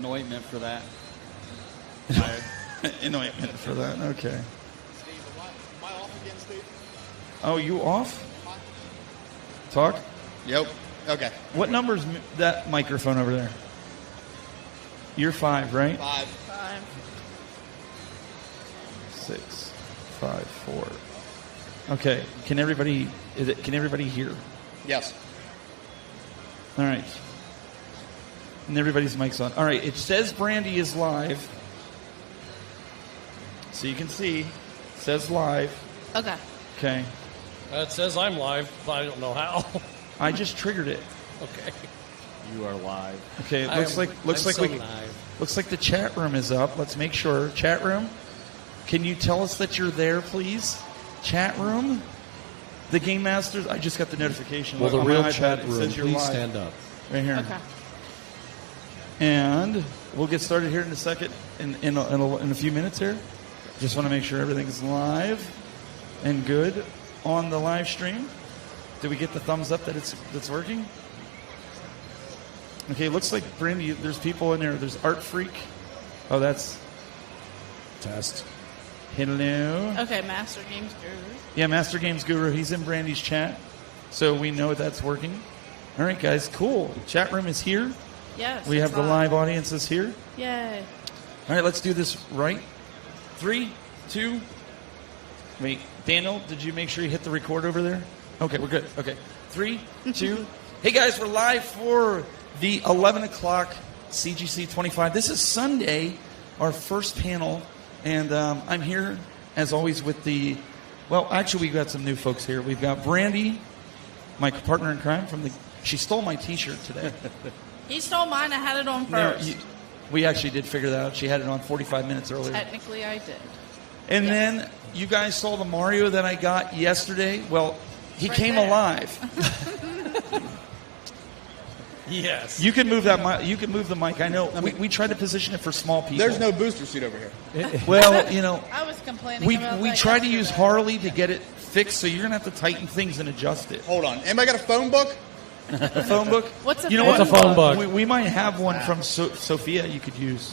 Anointment for that. Anointment for that. Okay. Steve, am I off again, Steve? Oh, you off? Talk. Yep. Okay. What number is that microphone over there? You're 5, right? 5. 6, 5, 4. Okay. Can everybody hear? Yes. All right. And everybody's mic's on. All right. It says Brandi is live. So you can see. It says live. Okay. Okay. It says I'm live, but I don't know how. I just triggered it. Okay. You are live. Okay. It looks like the chat room is up. Let's make sure. Chat room. Can you tell us that you're there, please? Chat room. The Game Masters. I just got the notification. Well, the on real my chat iPad, it room, says you're please live. stand up. Right here. Okay. And we'll get started here in a second, in a few minutes here. Just want to make sure everything's live and good on the live stream. Did we get the thumbs up that it's working? Okay, it looks like Brandi, there's people in there. There's Art Freak. Oh, that's Test. hello. Okay, Master Games Guru. Yeah, Master Games Guru. He's in Brandi's chat, so we know that's working. All right, guys, cool. Chat room is here. Yes. We have the live audiences here. Yay. All right, let's do this right. 3, 2. Wait, Daniel, did you make sure you hit the record over there? Okay, we're good. Okay, 3, 2. Hey, guys, we're live for the 11 o'clock CGC 25. This is Sunday, our first panel, and I'm here, as always, with the... Well, actually, we've got some new folks here. We've got Brandi, my partner in crime from the... She stole my T-shirt today. He stole mine. I had it on No, first. we actually did figure that out. She had it on 45 minutes earlier. Technically, I did. And Yes. then you guys saw the Mario that I got yesterday. Well, he Right came there. alive. Yes. You can move that mic. You can move the mic. I know. We tried to position it for small people. There's no booster seat over here. Well, you know, I was complaining we about we that tried to use yesterday. Harley to get it fixed, so you're gonna have to tighten things and adjust it. Hold on. Anybody got a phone book? A phone book. What's a you know phone what? book? What's a phone book? We might have one from Sophia you could use.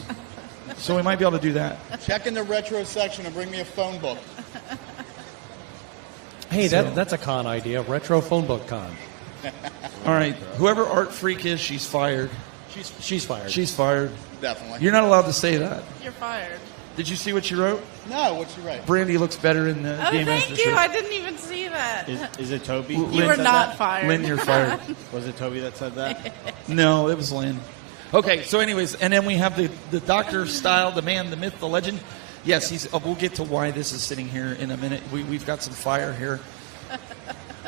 So we might be able to do that. Check in the retro section and bring me a phone book. Hey, So- that's a con idea. Retro phone book con. All right. Whoever Art Freak is, she's fired. She's fired. She's fired. Definitely. You're not allowed to say that. You're fired. Did you see what she wrote? No, what's your right? Brandi looks better in the Oh, Game thank Master you. shirt. I didn't even see that. Is it Toby? You You were said not that? fired. Lynn, you're fired. Was it Toby that said that? No, it was Lynn. Okay, so anyways, and then we have the doctor style, the man, the myth, the legend. Yes, he's. We'll get to why this is sitting here in a minute. We've got some fire here.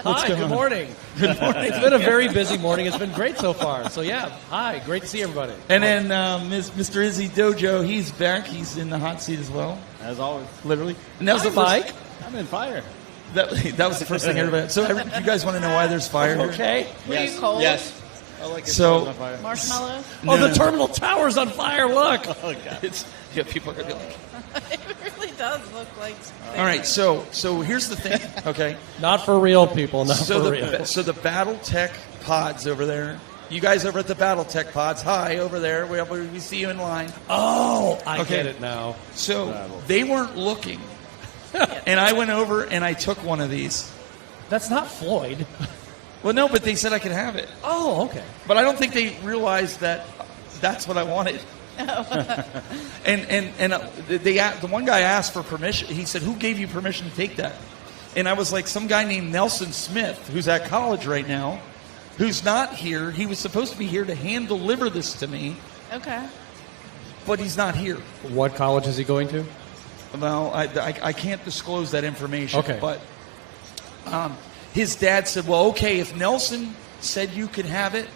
What's Hi, going good on? morning. Good morning. It's been a very busy morning. It's been great so far. So, yeah, hi. Great to see everybody. And then Mr. Izzy Dojo, he's back. He's in the hot seat as well, As always. literally. And that was Hi, the first. Mike. I'm in fire. That was the first thing everybody. So you guys want to know why there's fire here? Okay. Were you cold? Yes. I like it. So- on fire. Marshmallows? Oh, No. the terminal tower's on fire. Look. Oh, God. It's, yeah, people are gonna be like. It really does look like... All right, so here's the thing. Okay. Not for real, people. Not So for real. the BattleTech pods over there. You guys over at the BattleTech pods, hi over there. We see you in line. Oh, I Okay. get it now. So they weren't looking, and I went over and I took one of these. That's not Floyd. Well, no, but they said I could have it. Oh, okay. But I don't think they realized that that's what I wanted. and the one guy asked for permission. He said, "Who gave you permission to take that?" And I was like, "Some guy named Nelson Smith, who's at college right now, who's not here. He was supposed to be here to hand deliver this to me, Okay. but he's not here." What college is he going to? Well, I can't disclose that information. Okay. But his dad said, "Well, okay, if Nelson said you could have it,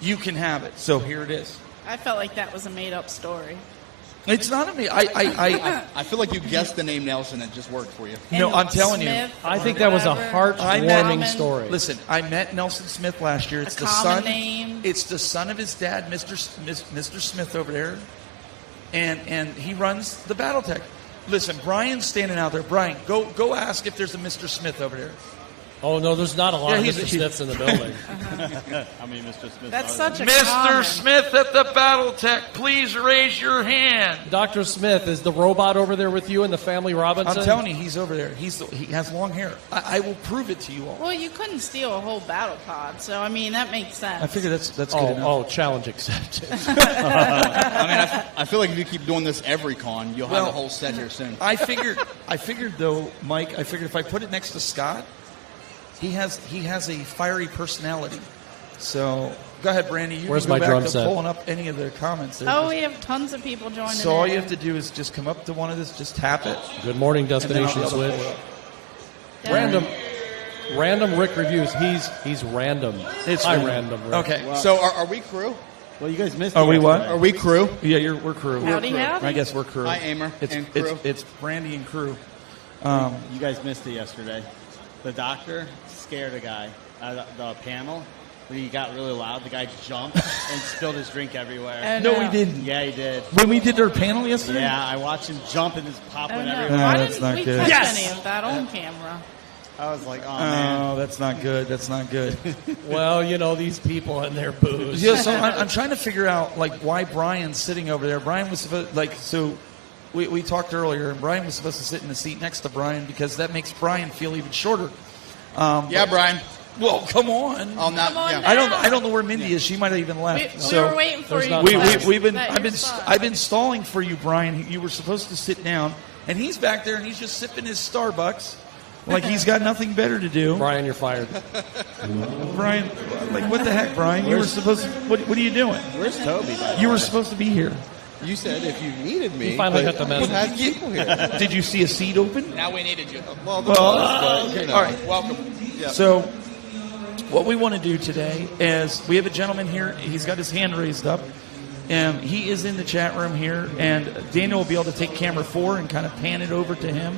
you can have it." So here it is. I felt like that was a made-up story. It's not a me. I feel like you guessed the name Nelson and it just worked for you. No, And I'm telling you. Smith I or think that was a whatever. heartwarming Common- story. Listen, I met Nelson Smith last year. It's A the common son. name. It's the son of his dad, Mr. Smith over there, and he runs the BattleTech. Listen, Brian's standing out there. Brian, go ask if there's a Mr. Smith over there. Oh, no, there's not a lot of Mr. Smiths in the building. I mean, Mr. Smith. That's such a Mr. common. Smith at the Battle Tech, please raise your hand. Dr. Smith, is the robot over there with you in the family Robinson? I'm telling you, he's over there. He has long hair. I will prove it to you all. Well, you couldn't steal a whole battle pod, so I mean that makes sense. I figure that's good Oh, enough. challenge accepted. I mean, I feel like if you keep doing this every con, you'll have a whole set here soon. I figured though, Mike. I figured if I put it next to Scott, he has a fiery personality. So go ahead, Brandi. You Where's can go my back drum to set? pulling up any of the comments there. Oh, we have tons of people joining. So all in. you have to do is just come up to one of this, just tap it. Good morning, Destination and then I'll Switch. pull it up. Random Rick reviews. He's random. It's Hi, random. random Rick. Okay. So are we crew? Well, you guys missed. Are it we what? yesterday. Are we crew? Yeah, we're crew. Howdy, howdy. I guess we're crew. Hi, Amer It's and crew. It's Brandi and crew. You guys missed it yesterday. The doctor scared a guy at the panel. When he got really loud, the guy jumped and spilled his drink everywhere. Oh, No, we didn't. Yeah, he did. When we did our panel yesterday. Yeah, I watched him jump and his pop Oh, went no. everywhere. Why that's didn't not we good. catch Yes! any of that on camera? I was like, oh man. Oh, that's not good. That's not good. Well, these people and their booze. Yeah, so I'm trying to figure out why Brian's sitting over there. Brian was supposed we talked earlier, and Brian was supposed to sit in the seat next to Brian because that makes Brian feel even shorter. Yeah, Brian. Well, come on. I'll not. Come on Yeah. now. I don't know where Mindy is. She might have even left. We so were waiting for there's you. not- we've been That I've your been spot. I've been stalling for you, Brian. You were supposed to sit down, and he's back there and he's just sipping his Starbucks like he's got nothing better to do. Brian, you're fired. Brian, what the heck, Brian? You were supposed. What are you doing? Where's Toby? You were supposed to be here. You said if you needed me, He finally but got the you message. had people here. Did you see a seat open? Now we needed you. Well, All right. Welcome. So, what we want to do today is we have a gentleman here. He's got his hand raised up, and he is in the chat room here. And Daniel will be able to take camera 4 and kind of pan it over to him.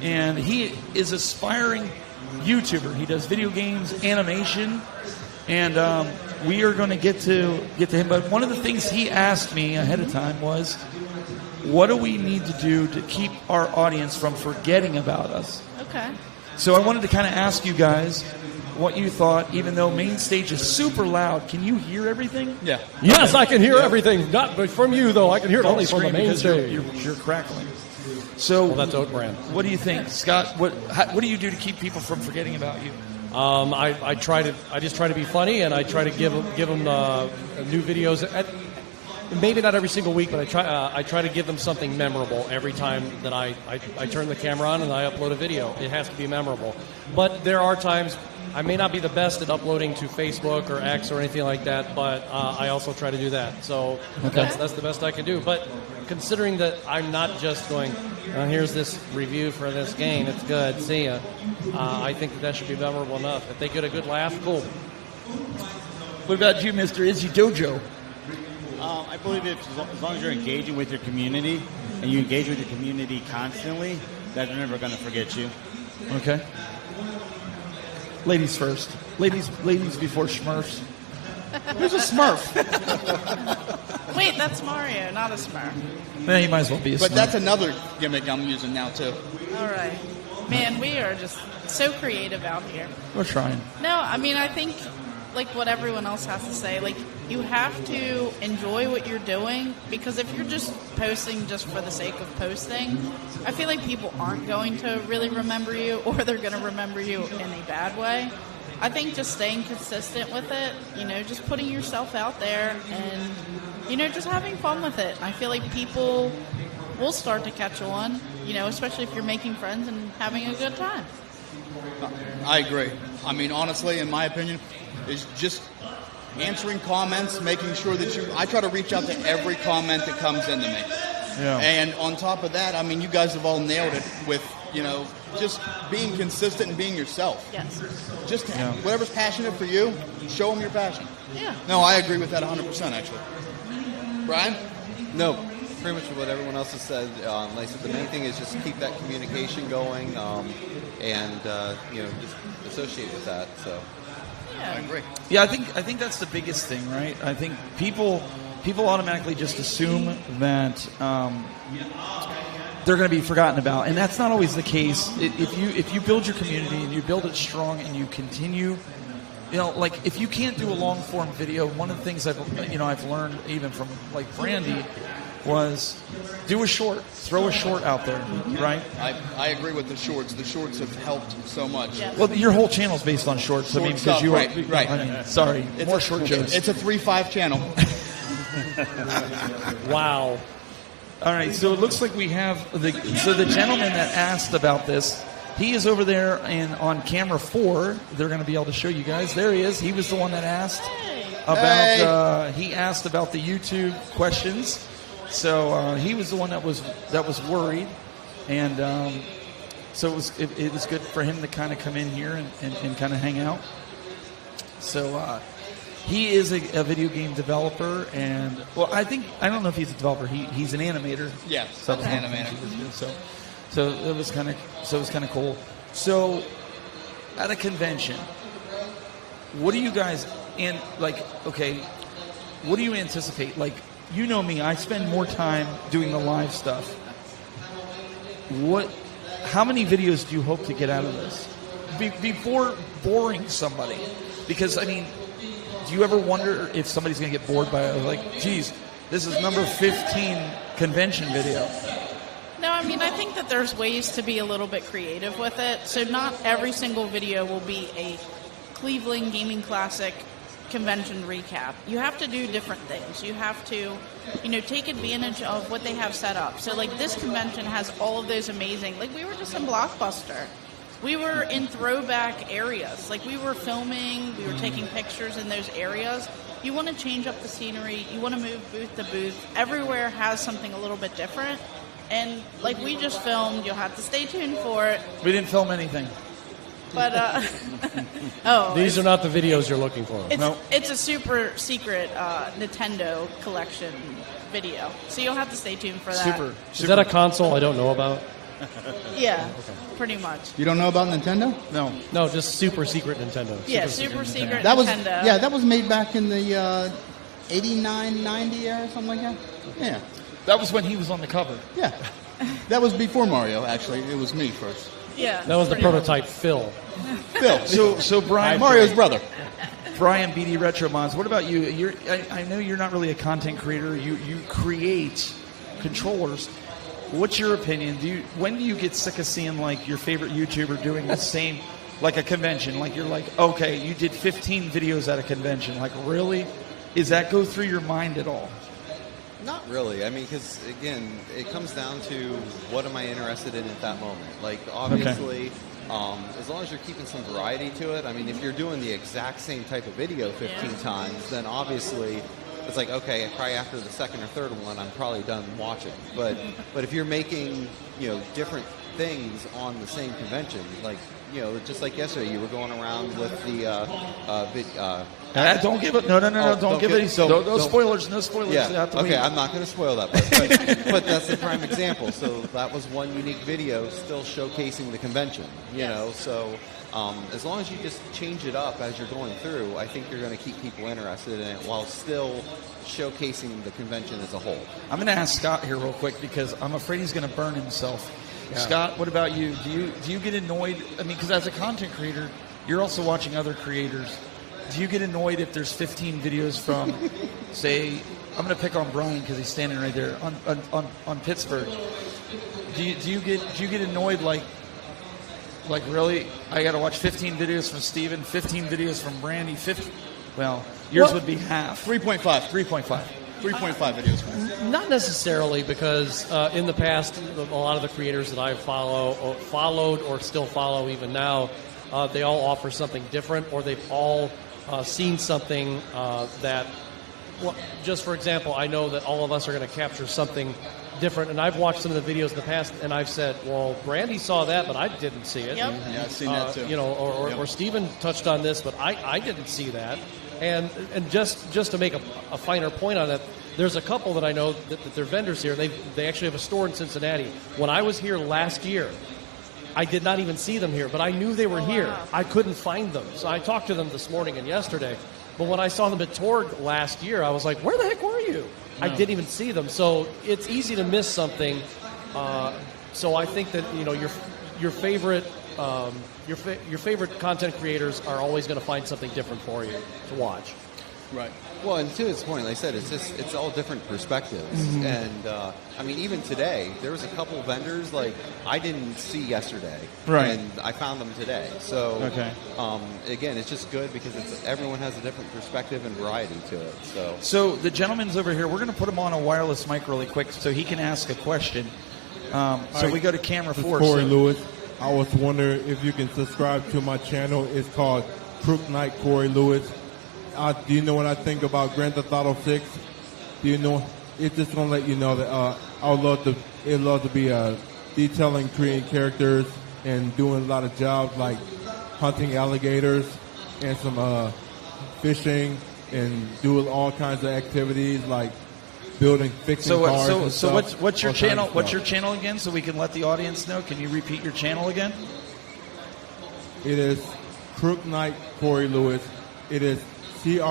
And he is aspiring YouTuber. He does video games, animation, and we are going to get to him. But one of the things he asked me ahead of time was, what do we need to do to keep our audience from forgetting about us? Okay. So I wanted to kind of ask you guys what you thought, even though main stage is super loud. Can you hear everything? Yeah. Yes, I can hear everything. Not from you, though. I can hear it Don't only from the scream main because stage. you're crackling. So Well, that's Oak Brand. what do you think, Scott? What do you do to keep people from forgetting about you? I just try to be funny, and I try to give them new videos. Maybe not every single week, but I try to give them something memorable every time that I turn the camera on and I upload a video. It has to be memorable. But there are times I may not be the best at uploading to Facebook or X or anything like that, but I also try to do that. So that's the best I can do. But considering that I'm not just going, here's this review for this game, it's good, see ya. I think that should be memorable enough. If they get a good laugh, cool. What about you, Mr. Izzy Dojo? I believe as long as you're engaging with your community and you engage with your community constantly, that they're never going to forget you. Okay. Ladies first. Ladies before Smurfs. Who's a Smurf? Wait, that's Mario, not a Smurf. You might as well be a But Smurf. that's another gimmick I'm using now too. All right. Man, we are just so creative out here. We're trying. No, I mean, I think, like what everyone else has to say, like, you have to enjoy what you're doing, because if you're just posting just for the sake of posting, I feel like people aren't going to really remember you, or they're going to remember you in a bad way. I think just staying consistent with it, just putting yourself out there and, just having fun with it. I feel like people will start to catch on, especially if you're making friends and having a good time. I agree. I mean, honestly, in my opinion, is just answering comments, making sure that I try to reach out to every comment that comes into me. Yeah. And on top of that, I mean, you guys have all nailed it with, just being consistent and being yourself. Yes. Just whatever's passionate for you, show them your passion. Yeah. No, I agree with that 100%, actually. Brian? No, pretty much what everyone else has said. Like I said, the main thing is just keep that communication going, and just associate with that. So. I agree. Yeah, I think that's the biggest thing, right? I think people automatically just assume that they're going to be forgotten about, and that's not always the case. If you build your community and you build it strong and you continue, like if you can't do a long form video, one of the things I've learned even from like Brandi was do a short, throw a short out there, right? I agree with the shorts. The shorts have helped so much. Yeah. Well, your whole channel's based on shorts. Short because stuff, you right. I mean, sorry, more short jokes. It's a 3-5 channel. Wow. All right, so it looks like we have the gentleman that asked about this. He is over there and on camera 4. They're going to be able to show you guys. There he is. He was the one that asked about. He asked about the YouTube questions. So he was the one that was worried, and so it was good for him to kind of come in here and kind of hang out. So he is a video game developer, and I don't know if he's a developer. He's an animator. Yeah, so an animator. So it was kind of cool. So at a convention, what do you guys what do you anticipate? Like, you know me, I spend more time doing the live stuff. How many videos do you hope to get out of this before boring somebody? Because I mean, do you ever wonder if somebody's going to get bored by it? Like, geez, this is number 15 convention video. No, I mean, I think that there's ways to be a little bit creative with it. So not every single video will be a Cleveland Gaming Classic convention recap. You have to do different things. You have to, take advantage of what they have set up. So, like, this convention has all of those amazing, like, we were just in Blockbuster. We were in throwback areas. Like, we were filming, we were taking pictures in those areas. You want to change up the scenery. You want to move booth to booth. Everywhere has something a little bit different. And, like, we just filmed. You'll have to stay tuned for it. We didn't film anything. But, These are not the videos you're looking for. It's a super secret Nintendo collection video. So you'll have to stay tuned for that. Super. Is that a console I don't know about? Yeah, pretty much. You don't know about Nintendo? No, just super secret Nintendo. Super secret That was Nintendo. that was made back in the 89, 90 era, something like that. Yeah. That was when he was on the cover. Yeah. That was before Mario, actually. It was me first. Yeah. That was the pretty prototype Phil. Phil. So Brian, Mario's brother. Brian, BD Retro Mods, what about you? I know you're not really a content creator. You create controllers. What's your opinion? When do you get sick of seeing like your favorite YouTuber doing the same, like a convention? Like you're like, okay, you did 15 videos at a convention. Like really? Does that go through your mind at all? Not really. I mean, because, again, it comes down to what am I interested in at that moment. Like, obviously, as long as you're keeping some variety to it, I mean, if you're doing the exact same type of video 15 times, then obviously it's like, okay, probably after the second or third one, I'm probably done watching. But if you're making, different things on the same convention, like, just like yesterday, you were going around with the don't give it. No. Don't give it. No spoilers. No spoilers. Yeah. Okay, I'm not going to spoil that, but that's the prime example. So that was one unique video, still showcasing the convention. You know, so as long as you just change it up as you're going through, I think you're going to keep people interested in it while still showcasing the convention as a whole. I'm going to ask Scott here real quick because I'm afraid he's going to burn himself. Yeah. Scott, what about you? Do you get annoyed? I mean, because as a content creator, you're also watching other creators. Do you get annoyed if there's 15 videos from, say, I'm going to pick on Brian because he's standing right there on Pittsburgh. Do you get annoyed like really? I got to watch 15 videos from Stephen, 15 videos from Brandi, 50. Well, yours would be half. 3.5. 3.5 videos. Not necessarily, because in the past, a lot of the creators that I followed or still follow even now, they all offer something different, or they've all seen something that, just for example, I know that all of us are going to capture something different, and I've watched some of the videos in the past, and I've said, well, Brandi saw that, but I didn't see it. Yep. Yeah, I've seen that too. Or Stephen touched on this, but I didn't see that. And just to make a finer point on that, there's a couple that I know that they're vendors here. They actually have a store in Cincinnati. When I was here last year, I did not even see them here, but I knew they were here. Wow. I couldn't find them. So I talked to them this morning and yesterday. But when I saw them at Torg last year, I was like, where the heck were you? I didn't even see them. So it's easy to miss something So I think that your favorite your favorite content creators are always going to find something different for you to watch. Right. Well, and to his point, like I said, it's all different perspectives. Mm-hmm. And I mean, even today, there was a couple vendors like I didn't see yesterday, Right. and I found them today. So Okay. Again, it's just good because everyone has a different perspective and variety to it. So the gentleman's over here. We're going to put him on a wireless mic really quick so he can ask a question. We go to camera This is 4. Corey Lewis. I was wondering if you can subscribe to my channel. It's called Crook Knight Corey Lewis. Do you know what I think about Grand Theft Auto 6? Do you know? It's just going to let you know that I'd love to be detailing, creating characters, and doing a lot of jobs like hunting alligators and some fishing and doing all kinds of activities like fixing cars and So stuff, what's your all kinds channel? of What's stuff. your channel again, so we can let the audience know? Can you repeat your channel again? It is Crook Knight Corey Lewis. It is CROOK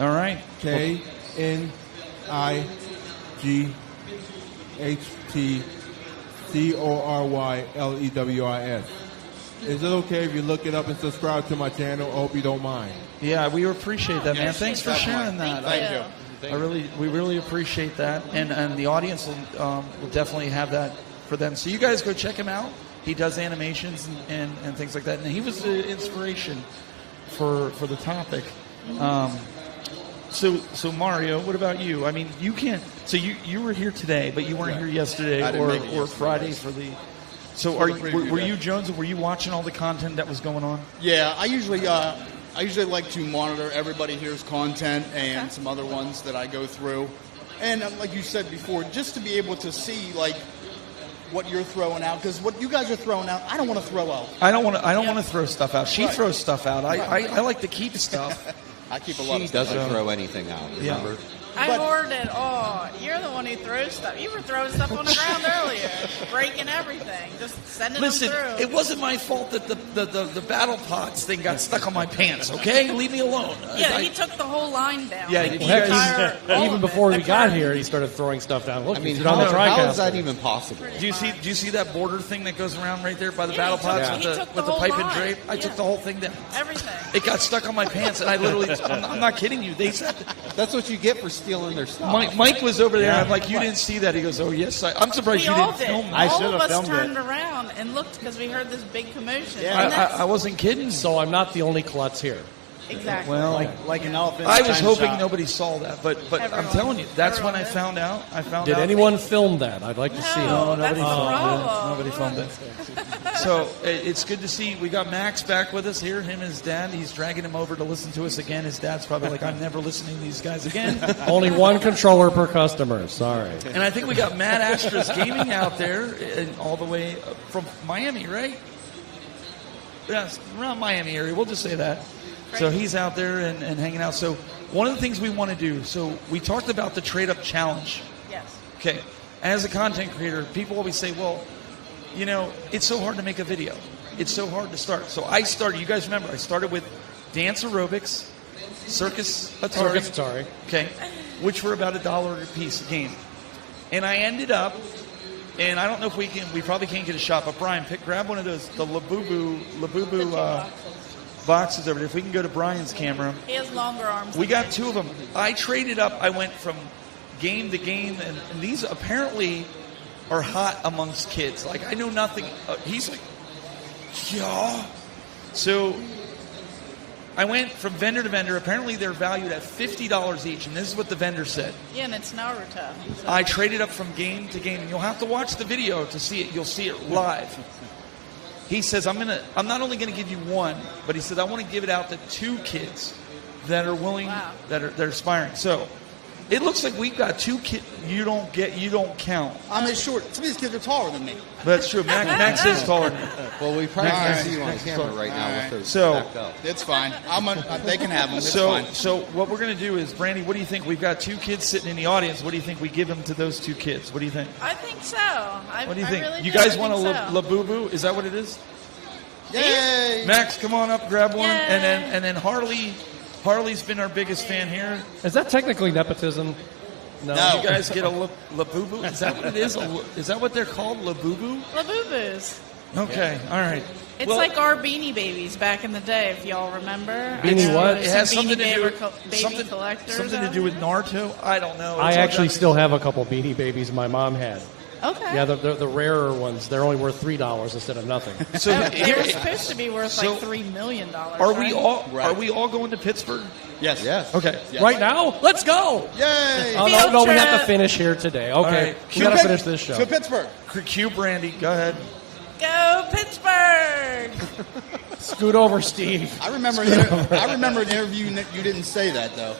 All right. KNIGHTCORYLEWIS. Is it okay if you look it up and subscribe to my channel? I hope you don't mind. Yeah, we appreciate that, man. Thanks for sharing that. Thank you. We really appreciate that, and the audience will definitely have that for them. So you guys go check him out. He does animations and things like that, and he was the inspiration for the topic. So Mario, what about you? I mean, you can't. So you were here today, but you weren't here yesterday I didn't make it or yesterday. Friday for the. So For the preview were day. you, Jones? Were you watching all the content that was going on? Yeah, I usually like to monitor everybody here's content and some other ones that I go through, and like you said before, just to be able to see like what you're throwing out, because what you guys are throwing out, I don't want to throw out. I don't want to throw stuff out. She Right. throws stuff out. I like to keep stuff. I keep a lot She of stuff. doesn't throw anything out, Yeah. remember? I But- hoard it all. You're the one who throws stuff. You were throwing stuff on the ground earlier, breaking everything, just sending Listen, them through. it wasn't my fault that the battle pots thing got stuck on my pants. Okay, leave me alone. Yeah, he took the whole line down. Yeah, Like, you the guys- entire- all Even of before it. we got here, he started throwing stuff down. Look, I mean, he's on the how is that TriCaster. even possible? Do you see that border thing that goes around right there by the Yeah, battle he took- pots he with took the the whole pipe and line. drape? I Yeah. took the whole thing down. Everything. It got stuck on my pants, and I literally, I'm not kidding you. They said, That's what you get for stealing their stuff. Mike was over there. I'm like, you didn't see that? He goes, oh yes, I'm surprised We you all didn't did. film I that. All should've of us filmed it. turned around and looked because we heard this big commotion. Yeah. And that's, I wasn't kidding. So I'm not the only klutz here. exactly. Well, Like an elephant. I was time hoping shot. nobody saw that, but I'm Everyone- telling you, that's when I everyone found out. Did out. anyone film that? I'd like to see it. No, that's Nobody the filmed it. problem. Nobody filmed it. So it's good to see. We got Max back with us here. Him and his dad. He's dragging him over to listen to us again. His dad's probably like, I'm never listening to these guys again. Only one controller per customer. Sorry. And I think we got Matt Astra's Gaming out there, and all the way from Miami, right? Yes, around Miami area. We'll just say that. So he's out there and hanging out. So one of the things we want to do. So we talked about the trade up challenge. Yes. Okay, as a content creator, people always say, well, you know, it's so hard to make a video. It's so hard to start. So I started, you guys remember, I started with dance aerobics, Circus Atari, Sorry. okay, which were about $1 a piece a game. And I ended up, and I don't know if we probably can't get a shot, but Brian, grab one of those, the Labubu boxes over there. If we can go to Brian's camera. He has longer arms. We than got two of them. I traded up. I went from game to game, and these apparently are hot amongst kids. Like, I know nothing. He's like, yeah. So I went from vendor to vendor. Apparently, they're valued at $50 each, and this is what the vendor said. Yeah, and it's Naruto. So. I traded up from game to game, and you'll have to watch the video to see it. You'll see it live. He says, I'm not only going to give you one, but he said, I want to give it out to 2 kids that are willing, Wow. that are aspiring. So it looks like we've got 2 kids. You don't count. I'm as short. Some of these kids are taller than me. But that's true. Max is taller than me. Well, we probably All can't right. see you on camera right now with those So- stacked up. It's fine. They can have them. It's So, fine. so what we're going to do is, Brandi, what do you think? We've got 2 kids sitting in the audience. What do you think we give them to those 2 kids? What do you think? I think so. What do you think? Really You do. guys I want a think so. Labubu? Is that what it is? Yay! Max, come on up, grab one, Yay. and then Harley's been our biggest fan here. Is that technically nepotism? No. No. You guys get a Labubu? Is that what it is? Is that what they're called? Labubu? Labubu's. Okay, all right. It's Well, like our Beanie Babies back in the day, if y'all remember. Beanie what? It has Some something to Beanie do Baby with baby collectors. something to out do with there. Naruto. I don't know. I It's all actually got- still have a couple Beanie Babies my mom had. Okay. Yeah, the rarer ones. They're only worth $3 instead of nothing. So They were supposed to be worth So, like $3 million. are we right? all Right. are we all going to Pittsburgh? Yes. Yes. Okay. Yes. Right now? Let's go! Yay! Oh, Field no, we have trip. to finish here today. Okay, right. we got to finish this show. To Pittsburgh. Cue Brandy. Go ahead. Go Pittsburgh! Scoot over, Steve. I remember an interview you didn't say that though.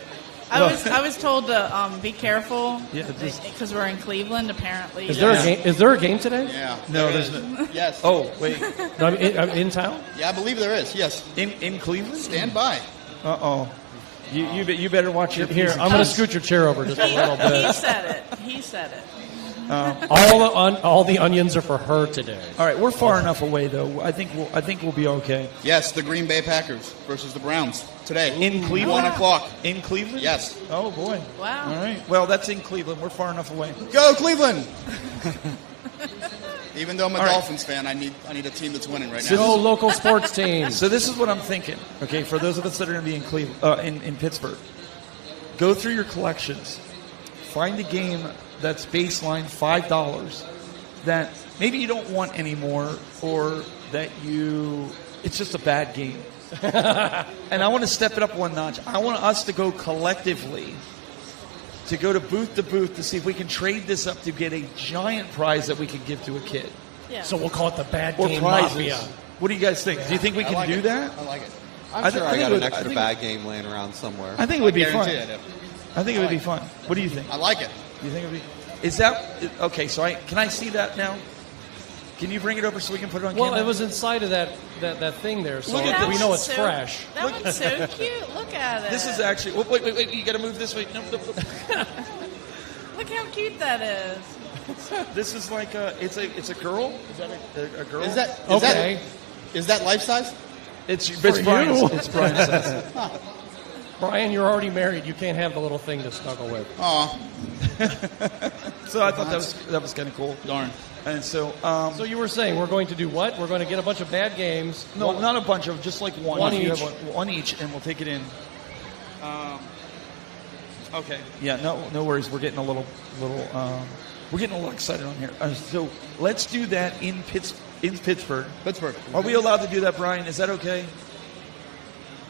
I was told to be careful Yeah, just- because we're in Cleveland. Apparently, Is there a game? Is there a game today? Yeah. No, there there's is. no. Yes. Oh wait, No, I'm in town. Yeah, I believe there is. Yes. in Cleveland? Stand by. Uh oh. You better watch your Here, P's and I'm going to Q's. scoot your chair over just a little he bit. said it. He said it. All the onions are for her today. All right, we're far enough away though. I think we'll be okay. Yes, the Green Bay Packers versus the Browns today. In Cleveland? 1 o'clock. In Cleveland? Yes. Oh boy. Wow. All right. Well, that's in Cleveland. We're far enough away. Go Cleveland! Even though I'm a All right. Dolphins fan, I need a team that's winning right Go now. local sports teams. So this is what I'm thinking. Okay, for those of us that are going to be in Cleveland, in Pittsburgh, go through your collections, find a game that's baseline $5 that maybe you don't want anymore, or that it's just a bad game. And I want to step it up one notch. I want us to go collectively, to go to booth to see if we can trade this up to get a giant prize that we can give to a kid. Yeah. So we'll call it the bad Or game prizes. mafia. What do you guys think? Do you think we I can like do it. that? I like it. I'm sure I got it an would- extra bag game laying around somewhere. I think it would be fun. Guarantee I do. I think it would be fun. What do you think? I like it. Do you think it would be? Is that okay? So can I see that now? Can you bring it over so we can put it on Well, camera? it was inside of that thing there, so That we know one's it's so- fresh. That one's so cute. Look at it. This is actually. Wait! You got to move this way. No. Look how cute that is. This is like it's a girl. Is that a girl? Is that Okay. Is that life size? It's For Brian's. you. It's Brian's size. Brian, you're already married. You can't have the little thing to snuggle with. Aw, So I thought that was kind of cool. darn. And so So you were saying we're going to do what? We're going to get a bunch of bad games. no, not a bunch of, just like one. One If you each. have one each, and we'll take it in. Okay. Yeah. No worries. We're getting a little. We're getting a little excited on here. So let's do that in Pittsburgh. Pittsburgh. Are we allowed to do that, Brian? Is that okay?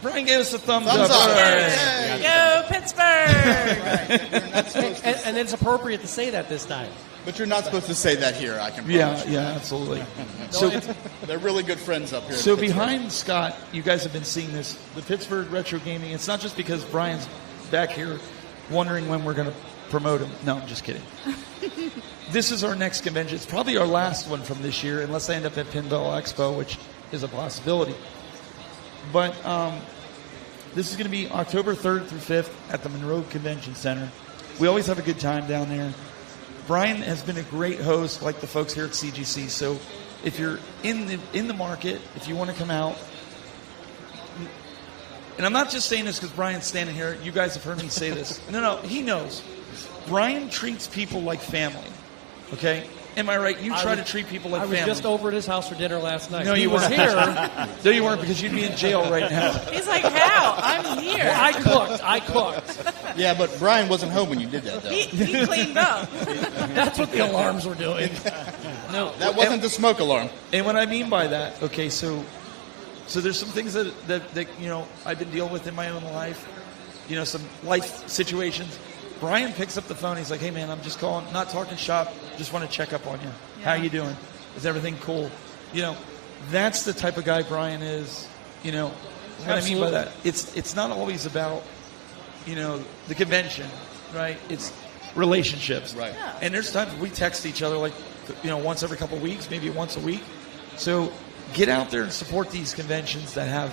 Brian gave us a thumbs Thumbs up. up. All right. Yay. Go Pittsburgh! You're not supposed to- And it's appropriate to say that this time. but you're not supposed to say that here. I can Yeah. promise you. Yeah. Absolutely. So. They're really good friends up here. in So Pittsburgh. behind Scott, you guys have been seeing this, the Pittsburgh Retro Gaming. It's not just because Brian's back here wondering when we're going to promote him. No, I'm just kidding. This is our next convention. It's probably our last one from this year, unless I end up at Pinball Expo, which is a possibility. But this is going to be October 3rd through 5th at the Monroe Convention Center. We always have a good time down there. Brian has been a great host, like the folks here at CGC. So if you're in the market, if you want to come out, and I'm not just saying this because Brian's standing here. You guys have heard me say this. No, he knows. Brian treats people like family. Okay? Am I right? You try to treat people like I was family. just over at his house for dinner last night. No, he you was weren't. here. No, you weren't, because you'd be in jail right now. He's like, how? I'm here. I cooked. Yeah, but Brian wasn't home when you did that, though. He cleaned up. That's what the alarms were doing. No, That wasn't the smoke alarm. And what I mean by that, okay, so there's some things that you know I've been dealing with in my own life, you know, some life situations. Brian picks up the phone. He's like, "Hey, man, I'm just calling, not talking shop. Just want to check up on you. How Yeah. you doing? Is everything cool?" You know, that's the type of guy Brian is. You know, what I mean by that, it's not always about, you know, the convention, right? It's relationships, Right. Yeah. And there's times we text each other, like, you know, once every couple of weeks, maybe once a week. So get out there and support these conventions that have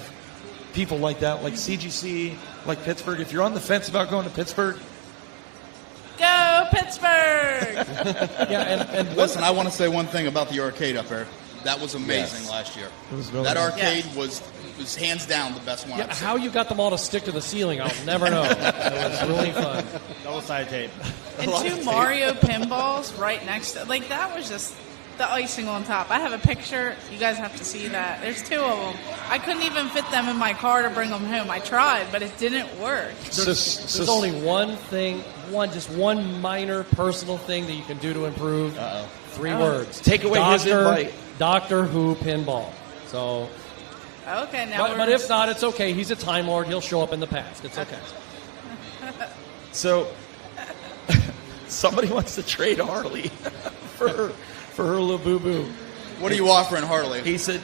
people like that, like CGC, like Pittsburgh. If you're on the fence about going to Pittsburgh, Go Pittsburgh! Yeah, and Listen, I want to say one thing about the arcade up there. That was amazing Yes. last year. It was really That good. arcade was hands down the best one. Yeah, I've seen. how you got them all to stick to the ceiling, I'll never know. It was really fun. Double-sided tape. And 2 Mario pinballs right next to, like, that was just the icing on top. I have a picture. You guys have to see that. There's 2 of them. I couldn't even fit them in my car to bring them home. I tried, but it didn't work. There's only one thing, just one minor personal thing that you can do to improve. 3 words. Take away his invite. Doctor Who pinball. So, Okay, now but if not, it's okay. He's a Time Lord. He'll show up in the past. It's okay. So, somebody wants to trade Harley for her Labubu. What are you offering, Harley? He said,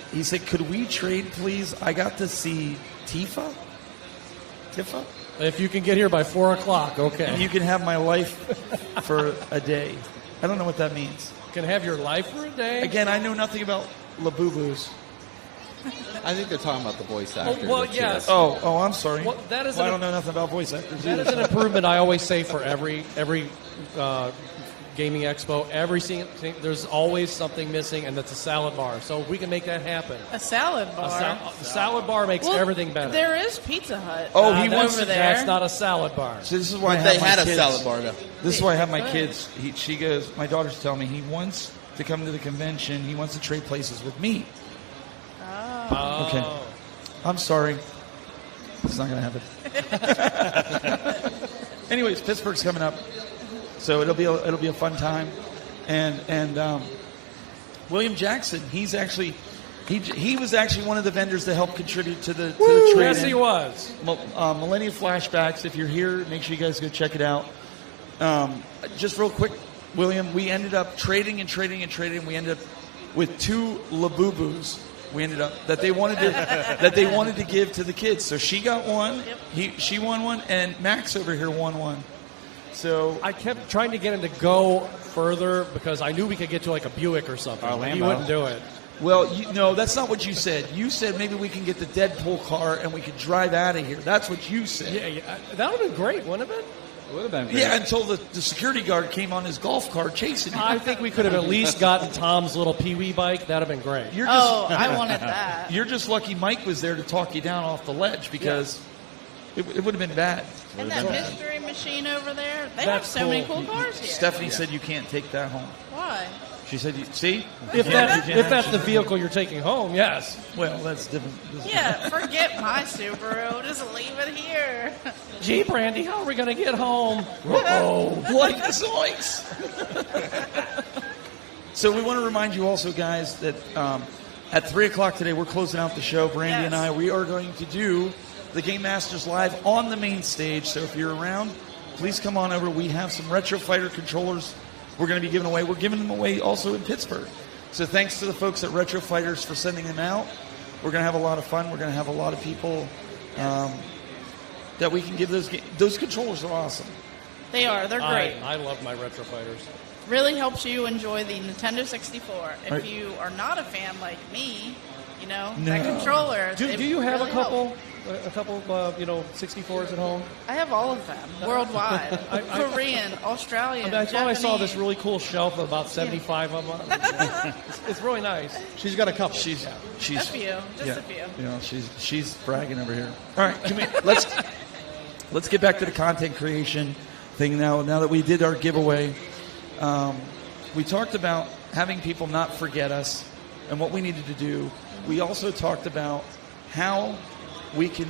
could we trade, please? I got to see Tifa. If you can get here by 4 o'clock, okay. You can have my life for a day. I don't know what that means. You can have your life for a day. Again, I know nothing about Labubus. I think they're talking about the voice actor. well, yes. Oh, I'm sorry. Well, that is I an- don't know nothing about voice actors. That is either. an improvement I always say for every gaming expo. Every single thing, there's always something missing, and that's a salad bar. So if we can make that happen. a salad bar. The salad bar makes Well, everything better. There is Pizza Hut. Oh, he wants over to- there. That's not a salad bar. So this is why I They have my had a kids. salad bar, though. This is why I have my kids. She goes, my daughter's telling me he wants to come to the convention. He wants to trade places with me. Oh. Okay. I'm sorry. It's not going to happen. Anyways, Pittsburgh's coming up, so it'll be a fun time, and William Jackson, he was actually one of the vendors that helped contribute to the trade. Yes, he was. Millennium Flashbacks. If you're here, make sure you guys go check it out. Just real quick, William, we ended up trading. We ended up with 2 Labubus. We ended up that they wanted to give to the kids. So she got one. She won one, and Max over here won one. So I kept trying to get him to go further because I knew we could get to like a Buick or something. Or a But he Lambo. wouldn't do it. well, no, that's not what you said. You said maybe we can get the Deadpool car and we could drive out of here. That's what you said. Yeah, that would have been great, wouldn't it? Would have been great. Yeah, until the security guard came on his golf cart chasing you. I think we could have at least gotten Tom's little Pee-wee bike. That'd have been great. You're just, Oh, I wanted that. You're just lucky Mike was there to talk you down off the ledge because it would have been bad. And that mystery machine over there, they That's have so many cool. cool cars here. Stephanie said you can't take that home. Why? She said, see? If You can't that's actually- the vehicle you're taking home, yes. Well, that's different. Yeah, forget my Subaru. Just leave it here. Gee, Brandi, how are we going to get home? Uh-oh. Like zoinks. So we want to remind you also, guys, that at 3 o'clock today, we're closing out the show. Brandi and I, we are going to do the Game Masters Live on the main stage. So if you're around, please come on over. We have some Retro Fighter controllers we're going to be giving away. We're giving them away also in Pittsburgh. So thanks to the folks at Retro Fighters for sending them out. We're going to have a lot of fun. We're going to have a lot of people that we can give those controllers are awesome. They are. They're great. I love my Retro Fighters. Really helps you enjoy the Nintendo 64. If Right. you are not a fan like me, that No. controller. Do it you have really a couple, helps. 64s at home? I have all of them worldwide. Korean, Australian. I thought I saw this Japanese. really cool shelf of about 75 of them. It's really nice. She's got a couple. She's A few, just a few. You know, she's bragging over here. All right, let's get back to the content creation thing now. Now that we did our giveaway, we talked about having people not forget us and what we needed to do. We also talked about how we can,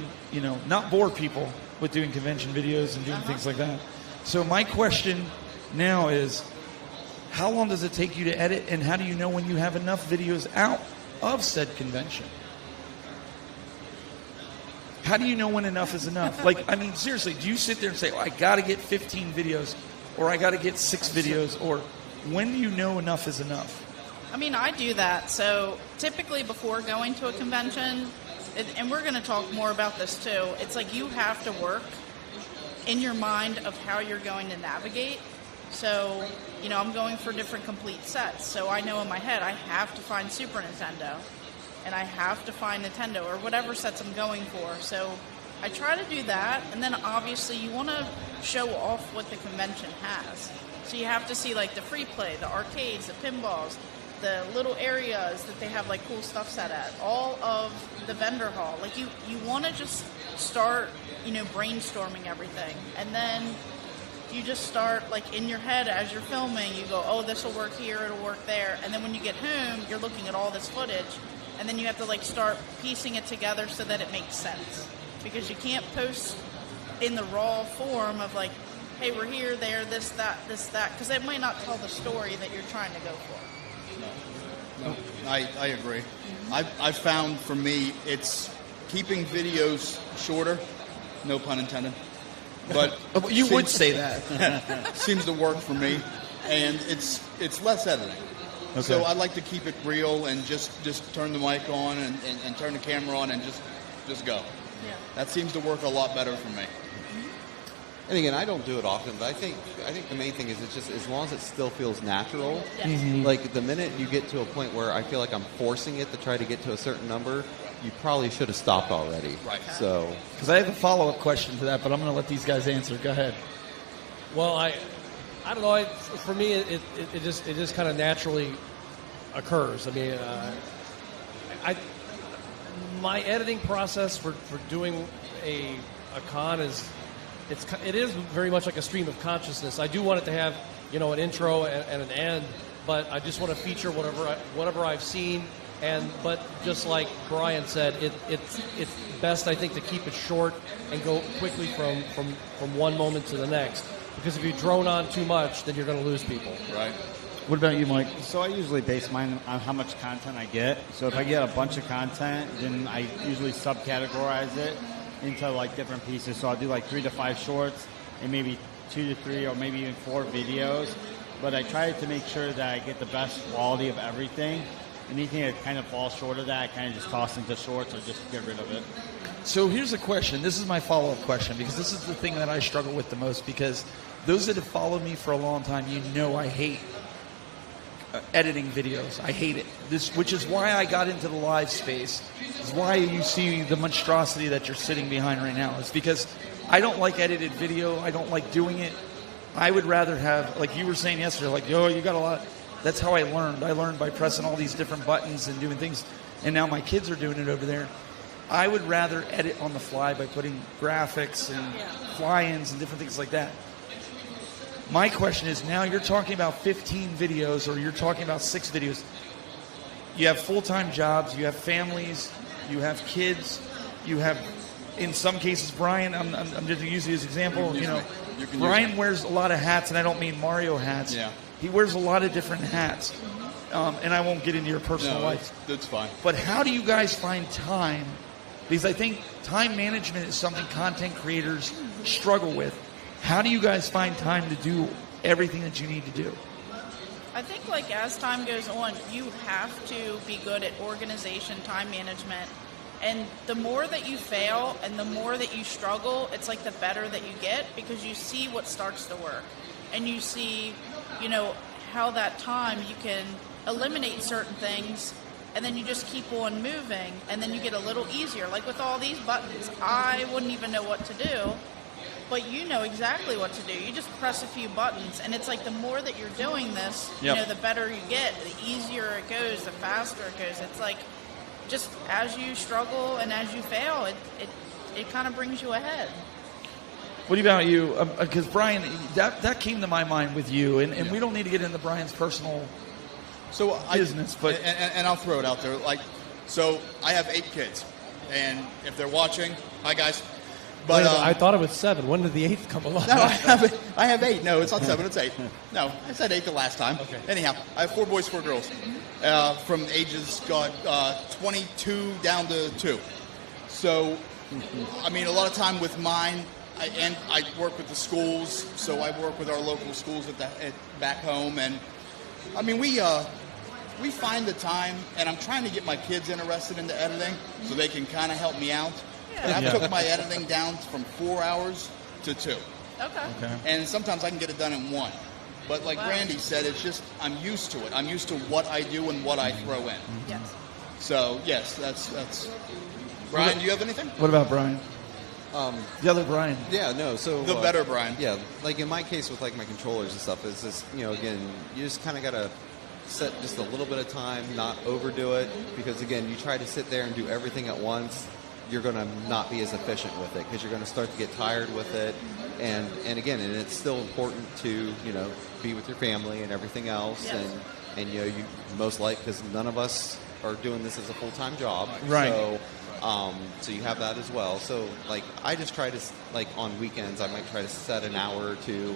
not bore people with doing convention videos and doing things like that. So my question now is, how long does it take you to edit, and how do you know when you have enough videos out of said convention? How do you know when enough is enough? Seriously, do you sit there and say, I got to get 15 videos, or I got to get 6 videos, or when do you know enough is enough? I do that. So typically before going to a convention, and we're going to talk more about this too, it's like you have to work in your mind of how you're going to navigate. So, I'm going for different complete sets. So I know in my head I have to find Super Nintendo, and I have to find Nintendo, or whatever sets I'm going for. So I try to do that, and then obviously you want to show off what the convention has. So you have to see like the free play, the arcades, the pinballs, the little areas that they have like cool stuff set at, all of the vendor hall. Like you want to just start, brainstorming everything, and then you just start like in your head as you're filming. You go, oh, this will work here, it'll work there, and then when you get home, you're looking at all this footage, and then you have to like start piecing it together so that it makes sense, because you can't post in the raw form of like, hey, we're here, there, this, that, because it might not tell the story that you're trying to go for. No, I agree. I've found for me, it's keeping videos shorter, no pun intended, but you would say that. seems to work for me, and it's less editing. Okay. So I like to keep it real and just turn the mic on and turn the camera on and just go. Yeah. That seems to work a lot better for me. And again, I don't do it often, but I think the main thing is it's just as long as it still feels natural. Yes. Like the minute you get to a point where I feel like I'm forcing it to try to get to a certain number, you probably should have stopped already. Right. So, Because I have a follow-up question to that, but I'm going to let these guys answer. Go ahead. Well, I don't know. For me, it just kind of naturally occurs. I mean, my editing process for doing a con it is very much like a stream of consciousness. I do want it to have an intro and an end, but I just want to feature whatever I've seen. But just like Brian said, it's best, I think, to keep it short and go quickly from one moment to the next. Because if you drone on too much, then you're going to lose people. Right. What about you, Mike? So I usually base mine on how much content I get. So if I get a bunch of content, then I usually subcategorize it into like different pieces. So I'll do like 3 to 5 shorts and maybe 2 to 3 or maybe even 4 videos. But I try to make sure that I get the best quality of everything. Anything that kind of falls short of that, I kind of just toss into shorts or just get rid of it. So here's a question. This is my follow-up question, because this is the thing that I struggle with the most, because those that have followed me for a long time, I hate editing videos. I hate it. Which is why I got into the live space. Is why you see the monstrosity that you're sitting behind right now. It's because I don't like edited video. I don't like doing it. I would rather have, like you were saying yesterday, like, you got a lot. That's how I learned. I learned by pressing all these different buttons and doing things. And now my kids are doing it over there. I would rather edit on the fly by putting graphics and fly-ins and different things like that. My question is, now you're talking about 15 videos, or you're talking about 6 videos. You have full-time jobs, you have families, you have kids, you have, in some cases, Brian, I'm just using his example, Brian wears a lot of hats, and I don't mean Mario hats. Yeah. He wears a lot of different hats. And I won't get into your personal life. That's fine. But how do you guys find time? Because I think time management is something content creators struggle with. How do you guys find time to do everything that you need to do? I think like as time goes on, you have to be good at organization, time management. And the more that you fail and the more that you struggle, it's like the better that you get, because you see what starts to work. And you see, how that time you can eliminate certain things, and then you just keep on moving, and then you get a little easier. Like with all these buttons, I wouldn't even know what to do, but you know exactly what to do. You just press a few buttons, and it's like the more that you're doing this, the better you get, the easier it goes, the faster it goes. It's like just as you struggle and as you fail, it kind of brings you ahead. What about you? Because Brian, that came to my mind with you, and we don't need to get into Brian's personal business, but and I'll throw it out there. Like, so I have 8 kids, and if they're watching, hi guys. But I thought it was 7. When did the 8th come along? No, I have 8. No, it's not 7. It's 8. No, I said 8 the last time. Okay. Anyhow, I have 4 boys, 4 girls, from ages 22 down to 2. So, I mean, a lot of time with mine. I work with the schools, so I work with our local schools back home, and I mean we find the time, and I'm trying to get my kids interested into editing so they can kind of help me out. And I've took my editing down from 4 hours to 2. Okay. And sometimes I can get it done in 1. But like Brandi said, it's just I'm used to it. I'm used to what I do and what I throw in. Yes. So yes, that's. Brian, do you have anything? what about Brian? The other Brian. yeah, no, so... The better Brian. Yeah, like in my case with like my controllers and stuff, it's just, again, you just kind of got to set just a little bit of time, not overdo it, because again, you try to sit there and do everything at once, you're going to not be as efficient with it because you're going to start to get tired with it. And again, and it's still important to, be with your family and everything else. Yes. And you most like, because none of us are doing this as a full-time job. Right. So you have that as well. So like, I just try to, like on weekends, I might try to set an hour to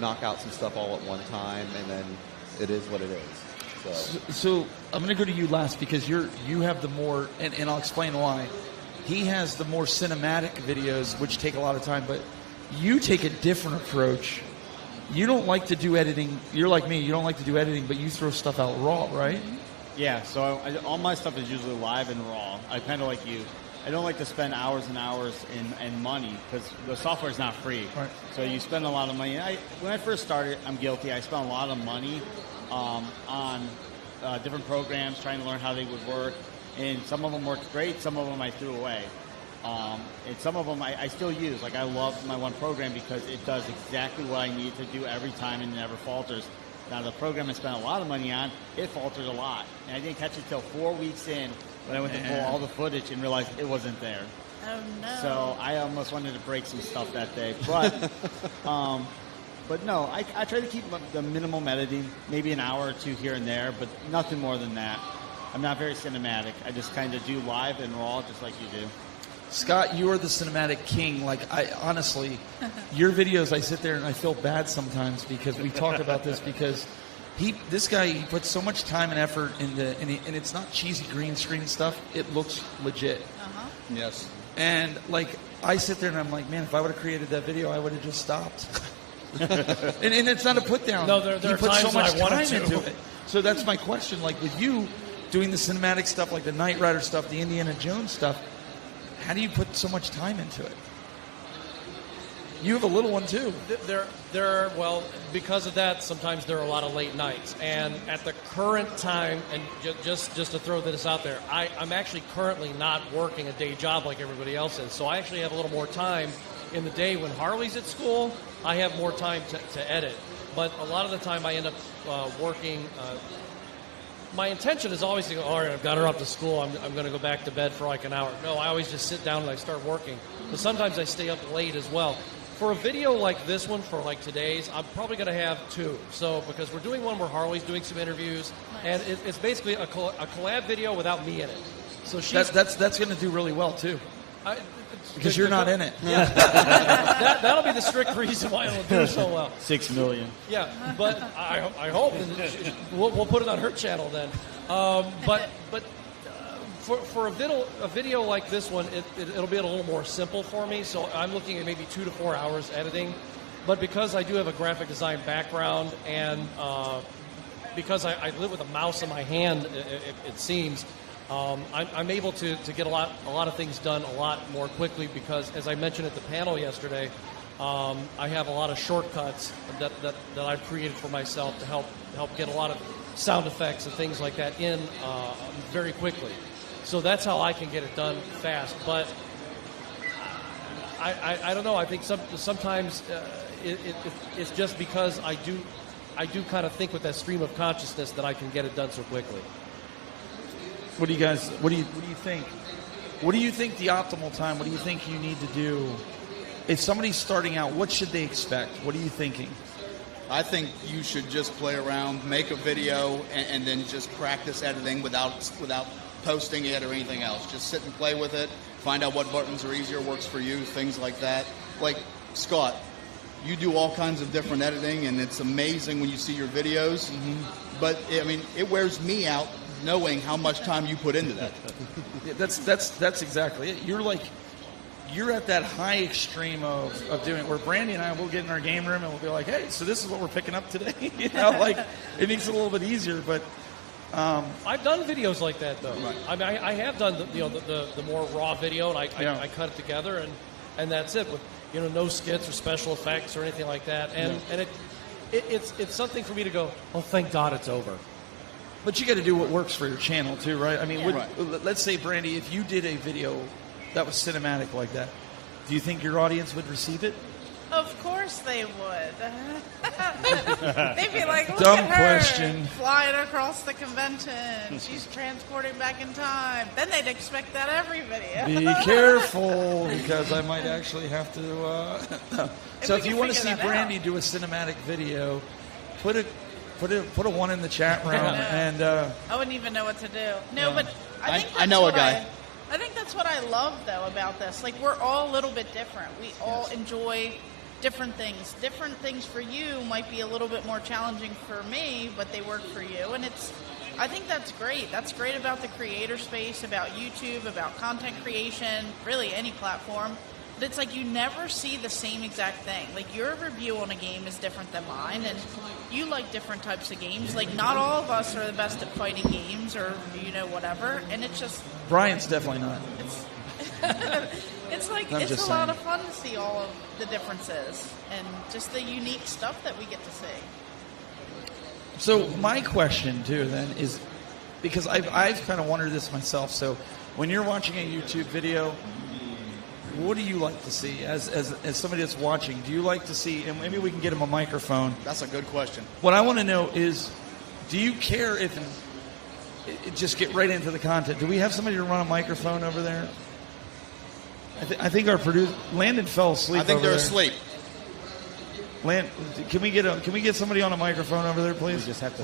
knock out some stuff all at one time, and then it is what it is. So I'm going to go to you last because you have the more, and I'll explain why. He has the more cinematic videos, which take a lot of time, but you take a different approach. You don't like to do editing. You're like me. You don't like to do editing, but you throw stuff out raw, right? Yeah, so all my stuff is usually live and raw. I kind of like you. I don't like to spend hours and hours in money because the software is not free. Right. So you spend a lot of money. When I first started, I'm guilty. I spent a lot of money on different programs, trying to learn how they would work. And some of them worked great. Some of them I threw away. And some of them I still use. Like I love my one program because it does exactly what I need to do every time and never falters. Now the program I spent a lot of money on, it faltered a lot. And I didn't catch it till 4 weeks in when I went to pull all the footage and realized it wasn't there. Oh no. So I almost wanted to break some stuff that day. But but no, I try to keep the minimum editing, maybe an hour or two here and there, but nothing more than that. I'm not very cinematic. I just kind of do live and raw just like you do. Scott, you are the cinematic king. Like, I honestly, your videos, I sit there and I feel bad sometimes because we talk about this because this guy, he puts so much time and effort into, and it's not cheesy green screen stuff. It looks legit. Uh-huh. Yes. And like, I sit there and I'm like, man, if I would have created that video, I would have just stopped. and it's not a put down. No, there he are puts so times much I wanted time to. into it. So that's my question. Like with you doing the cinematic stuff, like the Knight Rider stuff, the Indiana Jones stuff, how do you put so much time into it? You have a little one too. Well, because of that, sometimes there are a lot of late nights. And at the current time, and just to throw this out there, I'm actually currently not working a day job like everybody else is. So I actually have a little more time in the day when Harley's at school. I have more time to edit. But a lot of the time I end up working. My intention is always to go, all right, I've got her up to school. I'm going to go back to bed for like an hour. No, I always just sit down and I start working. But sometimes I stay up late as well. For a video like this one, for like today's, I'm probably going to have two. So because we're doing one where Harley's doing some interviews, and it's basically a collab video without me in it. So she's, that's going to do really well too. Because you're not in it. Yeah. That'll be the strict reason why it'll do so well. 6 million. Yeah, but I hope we'll put it on her channel then. But for a video like this one, it'll be a little more simple for me. So I'm looking at maybe 2 to 4 hours editing. But because I do have a graphic design background and because I live with a mouse in my hand, it seems. I'm able to get a lot of things done a lot more quickly because, as I mentioned at the panel yesterday, I have a lot of shortcuts that I've created for myself to help get a lot of sound effects and things like that in very quickly. So that's how I can get it done fast. But I don't know. I think sometimes it's just because I do kind of think with that stream of consciousness that I can get it done so quickly. What do you guys? What do you think? What do you think the optimal time? What do you think you need to do? If somebody's starting out, what should they expect? What are you thinking? I think you should just play around, make a video, and then just practice editing without posting it or anything else. Just sit and play with it, find out what buttons are easier, works for you, things like that. Like Scott, you do all kinds of different editing, and it's amazing when you see your videos. Mm-hmm. But I mean, it wears me out knowing how much time you put into that. Yeah, that's exactly it. You're at that high extreme of doing it, where Brandi and I will get in our game room and we'll be like, hey, so this is what we're picking up today. Like it makes it a little bit easier, but I've done videos like that though. Right. I mean, I have done the more raw video, and I cut it together, and that's it with no skits or special effects or anything like that, and it's something for me to go, oh, thank God it's over. But you got to do what works for your channel too, right? I mean, Right. Let's say, Brandi, if you did a video that was cinematic like that, do you think your audience would receive it? Of course they would. They'd be like, look Dumb at her question. flying across the convention. She's transporting back in time. Then they'd expect that every video. Be careful, because I might actually have to. So we if you can want to see figure that Brandi do a cinematic video, put a one in the chat room, and I wouldn't even know what to do. No, but I think I that's know a what guy. I think that's what I love, though, about this. Like, we're all a little bit different. We all enjoy different things. Different things for you might be a little bit more challenging for me, but they work for you. And I think that's great. That's great about the creator space, about YouTube, about content creation, really any platform. But it's like you never see the same exact thing. Like, your review on a game is different than mine, and you like different types of games. Like, not all of us are the best at fighting games or, whatever. And it's just... Brian's definitely not. It's like, I'm it's just a lot saying. of fun to see all of the differences and just the unique stuff that we get to see. So my question too then is, because I've kind of wondered this myself. So when you're watching a YouTube video, what do you like to see as somebody that's watching? Do you like to see, and maybe we can get him a microphone. That's a good question. What I want to know is, do you care if just get right into the content? Do we have somebody to run a microphone over there? I think our producer Landon fell asleep. I think over they're there. asleep. Can we get somebody on a microphone over there, please? We just have to